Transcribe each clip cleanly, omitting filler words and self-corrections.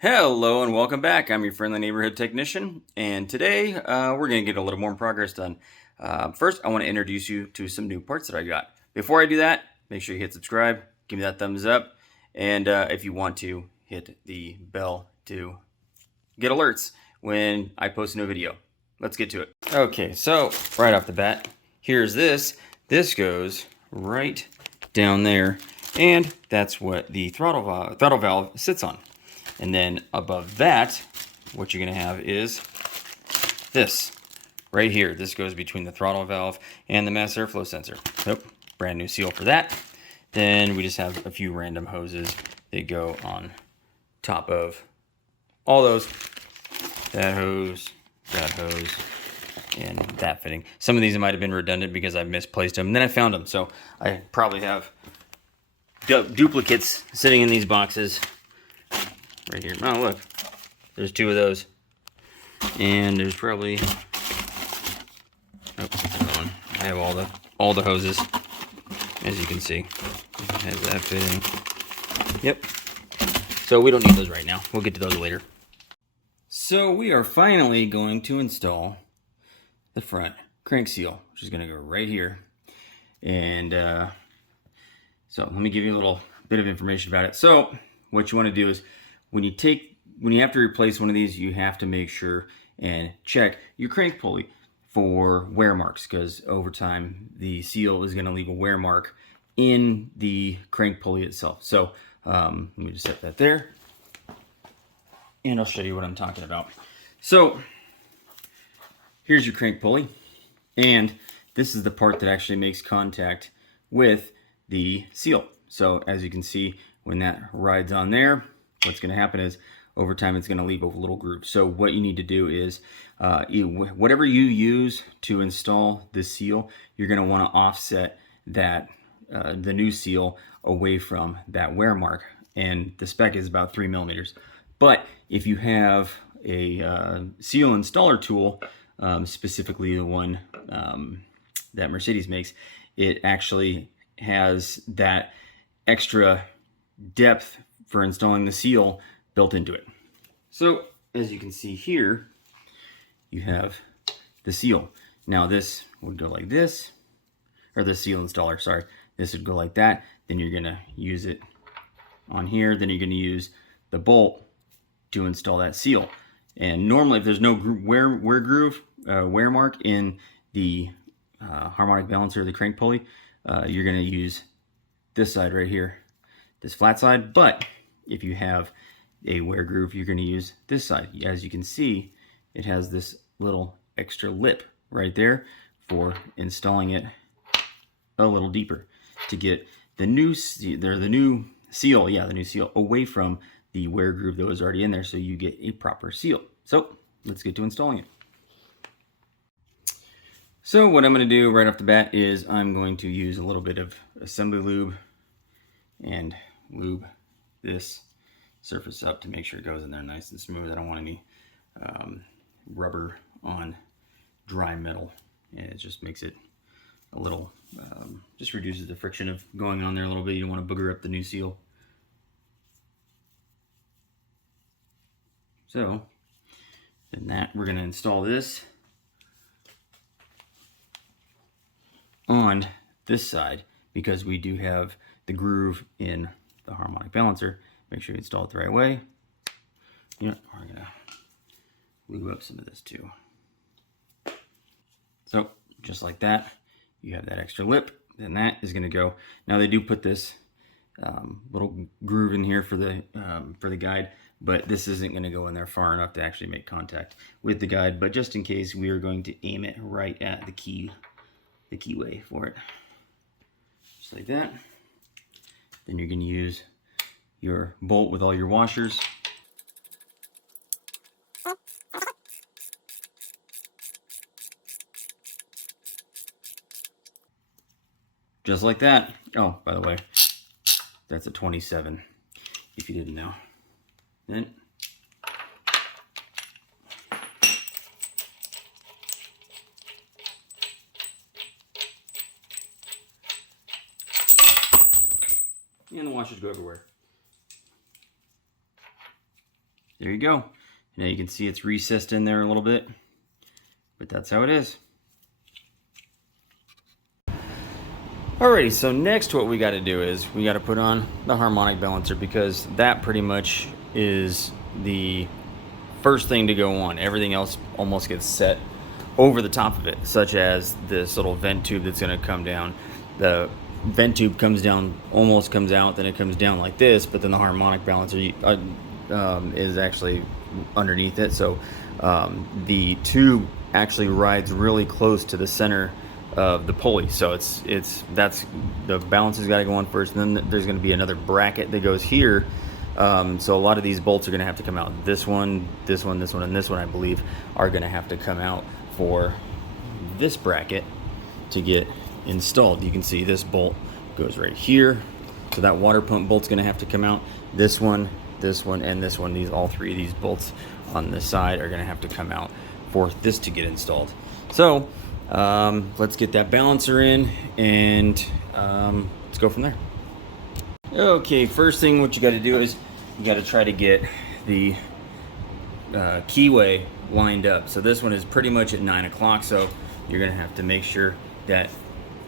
Hello and welcome back. I'm your friendly neighborhood technician, and today we're going to get a little more progress done. First, I want to introduce you to some new parts that I got. Before I do that, make sure you hit subscribe, give me that thumbs up, and if you want to, hit the bell to get alerts when I post a new video. Let's get to it. Okay, so right off the bat, here's this. This goes right down there, and that's what the throttle valve sits on. And then above that, what you're going to have is this right here. This goes between the throttle valve and the mass airflow sensor. So, brand new seal for that. Then we just have a few random hoses that go on top of all those. That hose, and that fitting. Some of these might have been redundant because I misplaced them. And then I found them. So I probably have duplicates sitting in these boxes. Right here. Oh, look. There's two of those. And there's probably... Oh, another one. I have all the hoses, as you can see. It has that fitting. Yep. So we don't need those right now. We'll get to those later. So we are finally going to install the front crank seal, which is going to go right here. And so let me give you a little bit of information about it. So what you want to do is when you have to replace one of these, you have to make sure and check your crank pulley for wear marks, because over time the seal is going to leave a wear mark in the crank pulley itself. So let me just set that there, and I'll show you what I'm talking about. So here's your crank pulley, and this is the part that actually makes contact with the seal. So as you can see, when that rides on there, what's going to happen is over time it's going to leave a little groove. So what you need to do is whatever you use to install this seal, you're going to want to offset that the new seal away from that wear mark. And the spec is about 3 millimeters. But if you have a seal installer tool, specifically the one that Mercedes makes, it actually has that extra depth for installing the seal built into it. So as you can see here, you have the seal. Now this would go like this, or the seal installer, sorry. This would go like that. Then you're gonna use it on here. Then you're gonna use the bolt to install that seal. And normally if there's no wear mark in the harmonic balancer, the crank pulley, you're gonna use this side right here, this flat side. But if you have a wear groove, you're going to use this side. As you can see, it has this little extra lip right there for installing it a little deeper to get the new seal away from the wear groove that was already in there, so you get a proper seal. So let's get to installing it. So what I'm going to do right off the bat is I'm going to use a little bit of assembly lube and lube this surface up to make sure it goes in there nice and smooth. I don't want any rubber on dry metal, and it just makes it a little, just reduces the friction of going on there a little bit. You don't want to booger up the new seal. So then that we're going to install this on this side, because we do have the groove in the harmonic balancer. Make sure you install it the right way. You know, we're gonna lube up some of this too. So just like that, you have that extra lip, and that is gonna go. Now they do put this little groove in here for the guide, but this isn't gonna go in there far enough to actually make contact with the guide. But just in case, we are going to aim it right at the keyway for it, just like that. Then you're gonna use your bolt with all your washers. Just like that. Oh, by the way, that's a 27, if you didn't know. Then and the washers go everywhere. there you go. Now you can see it's recessed in there a little bit, but that's how it is. Alrighty, so next what we got to do is we got to put on the harmonic balancer, because that pretty much is the first thing to go on. Everything else almost gets set over the top of it, such as this little vent tube that's going to come down. The vent tube comes down, almost comes out, then it comes down like this, but then the harmonic balancer is actually underneath it. So the tube actually rides really close to the center of the pulley, so that's the balancer's got to go on first, and then there's going to be another bracket that goes here. So a lot of these bolts are going to have to come out. This one, this one, this one, and this one, I believe, are going to have to come out for this bracket to get installed. You can see this bolt goes right here, so that water pump bolt's going to have to come out. This one, and this one, all three of these bolts on this side are going to have to come out for this to get installed. So let's get that balancer in, and let's go from there. Okay, first thing what you got to do is you got to try to get the keyway lined up. So this one is pretty much at 9 o'clock, so you're going to have to make sure that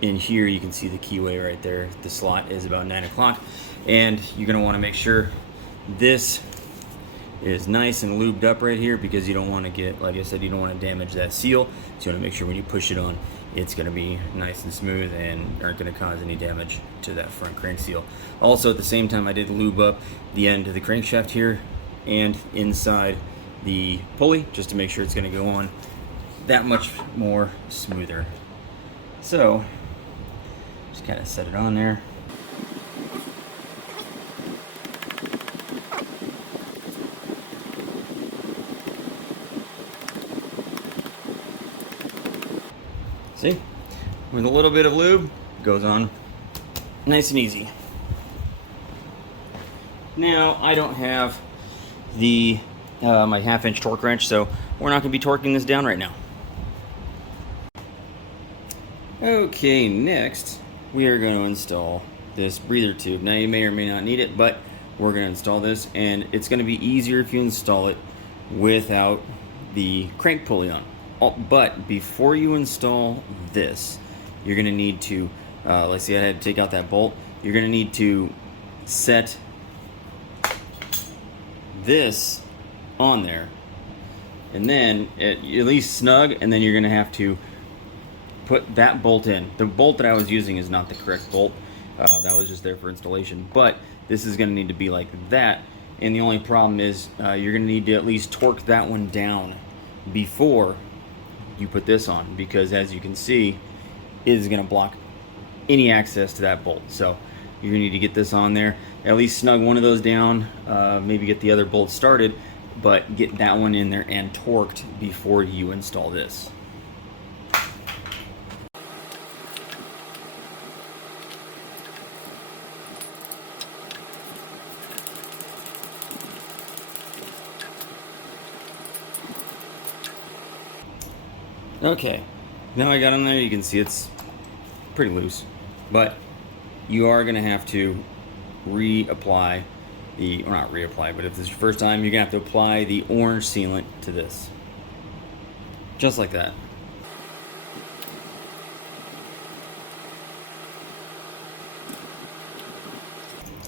in here you can see the keyway right there. The slot is about 9 o'clock, and you're going to want to make sure this is nice and lubed up right here, because you don't want to get, like I said, you don't want to damage that seal. So you want to make sure when you push it on, it's going to be nice and smooth and aren't going to cause any damage to that front crank seal. Also, at the same time, I did lube up the end of the crankshaft here and inside the pulley, just to make sure it's going to go on that much more smoother. So just kind of set it on there. See, with a little bit of lube, it goes on nice and easy. Now, I don't have the my 1/2-inch torque wrench, so we're not going to be torquing this down right now. Okay, next we are going to install this breather tube. Now, you may or may not need it, but we're going to install this, and it's going to be easier if you install it without the crank pulley on. But before you install this, you're going to need to, let's see, I had to take out that bolt. You're going to need to set this on there, and then at least snug, and then you're going to have to put that bolt in. The bolt that I was using is not the correct bolt. That was just there for installation, but this is going to need to be like that. And the only problem is you're going to need to at least torque that one down before you put this on, because as you can see, it is going to block any access to that bolt. So you're going to need to get this on there, at least snug one of those down, maybe get the other bolt started, but get that one in there and torqued before you install this. Okay, now I got them there. You can see it's pretty loose, but you are going to have to reapply the, or not reapply, but if this is your first time, you're going to have to apply the orange sealant to this. Just like that.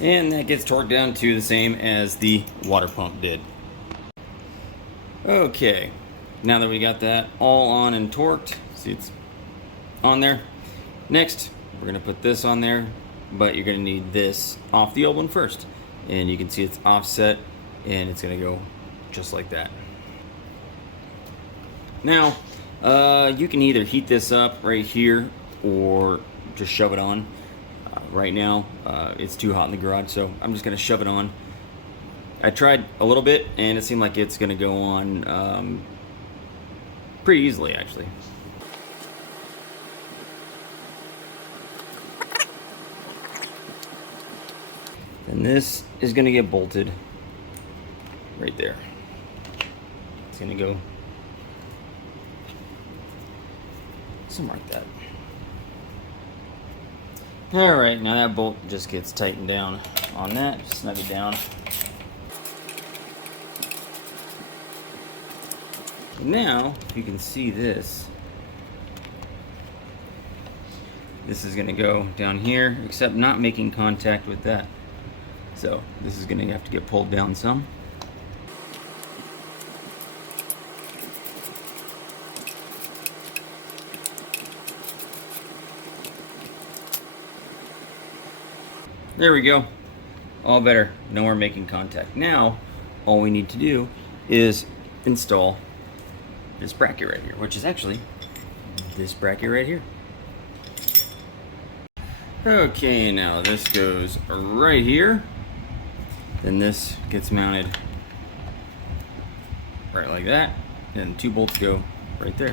And that gets torqued down to the same as the water pump did. Okay. Now that we got that all on and torqued, see it's on there. Next, we're going to put this on there, but you're going to need this off the old one first. And you can see it's offset, and it's going to go just like that. Now, you can either heat this up right here or just shove it on. Right now, it's too hot in the garage, so I'm just going to shove it on. I tried a little bit, and it seemed like it's going to go on pretty easily, actually. And this is going to get bolted right there. It's going to go somewhere like that. Alright, now that bolt just gets tightened down on that. Just snug it down. Now, if you can see this, this is going to go down here, except not making contact with that. So this is going to have to get pulled down some. There we go. All better. No more making contact. Now, all we need to do is install this bracket right here, which is actually this bracket right here. Okay, now this goes right here. Then this gets mounted right like that. And 2 bolts go right there.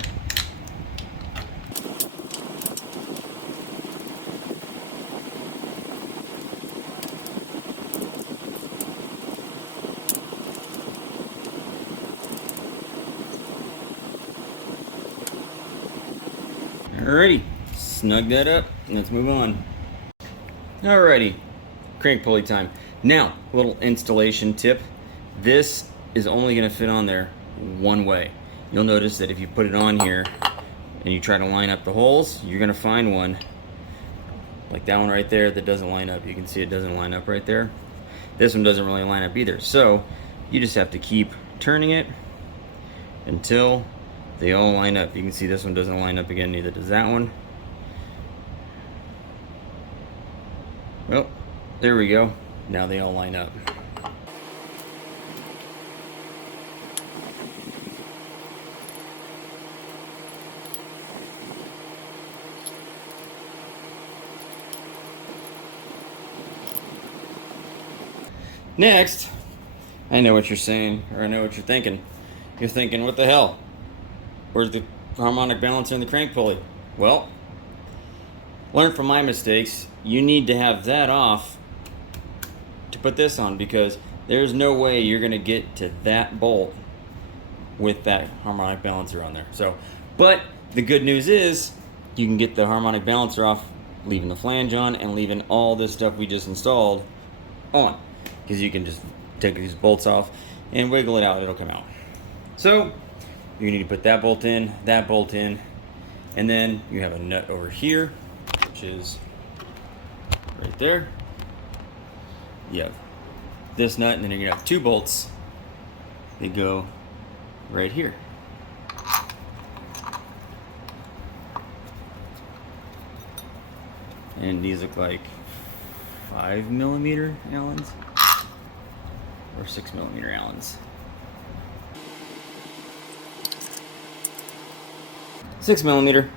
Alrighty, snug that up, and let's move on. Alrighty, crank pulley time. Now, a little installation tip. This is only going to fit on there one way. You'll notice that if you put it on here and you try to line up the holes, you're going to find one like that one right there that doesn't line up. You can see it doesn't line up right there. This one doesn't really line up either. So you just have to keep turning it until they all line up. You can see this one doesn't line up again, neither does that one. Well, there we go. Now they all line up. Next, I know what you're saying, or I know what you're thinking. You're thinking, what the hell? Where's the harmonic balancer and the crank pulley? Well, learn from my mistakes. You need to have that off to put this on, because there's no way you're going to get to that bolt with that harmonic balancer on there. So, but the good news is you can get the harmonic balancer off, leaving the flange on and leaving all this stuff we just installed on, because you can just take these bolts off and wiggle it out. It'll come out. So you need to put that bolt in, and then you have a nut over here, which is right there. You have this nut, and then you're gonna have 2 bolts that go right here. And these look like 5mm Allens or 6mm Allens. 6mm.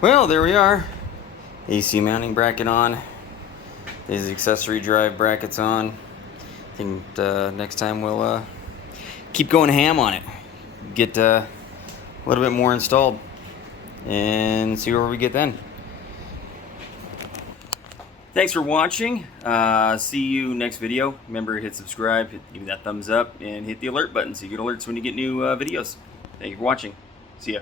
Well, there we are. AC mounting bracket on. These accessory drive brackets on. I think next time we'll keep going ham on it. Get a little bit more installed and see where we get then. Thanks for watching. See you next video. Remember, hit subscribe, give me that thumbs up, and hit the alert button so you get alerts when you get new videos. Thank you for watching. See ya.